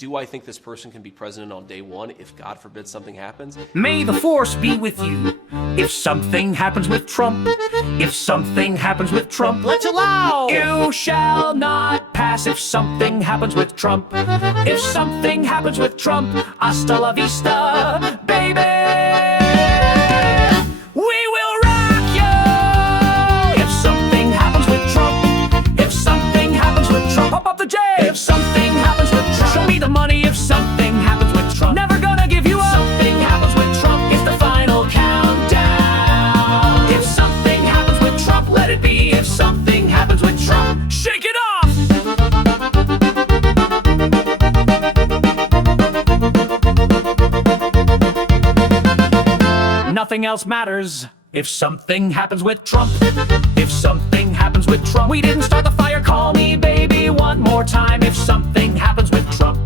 Do I think this person can be president on day one if, God forbid, something happens? May the force be with you. If something happens with Trump, if something happens with Trump, let's allow. You shall not pass if something happens with Trump. If something happens with Trump, hasta la vista, baby. We will rock you. If something happens with Trump, if something happens with Trump, pump up the J. If something happens with Trump, show me the money. If something happens with Trump, never gonna give you up. Something happens with Trump, it's the final countdown. If something happens with Trump, let it be. If something happens with Trump, shake it off. Nothing else matters if something happens with Trump. If something happens with Trump, we didn't start the fire. Call me baby one more time if something happens with Trump.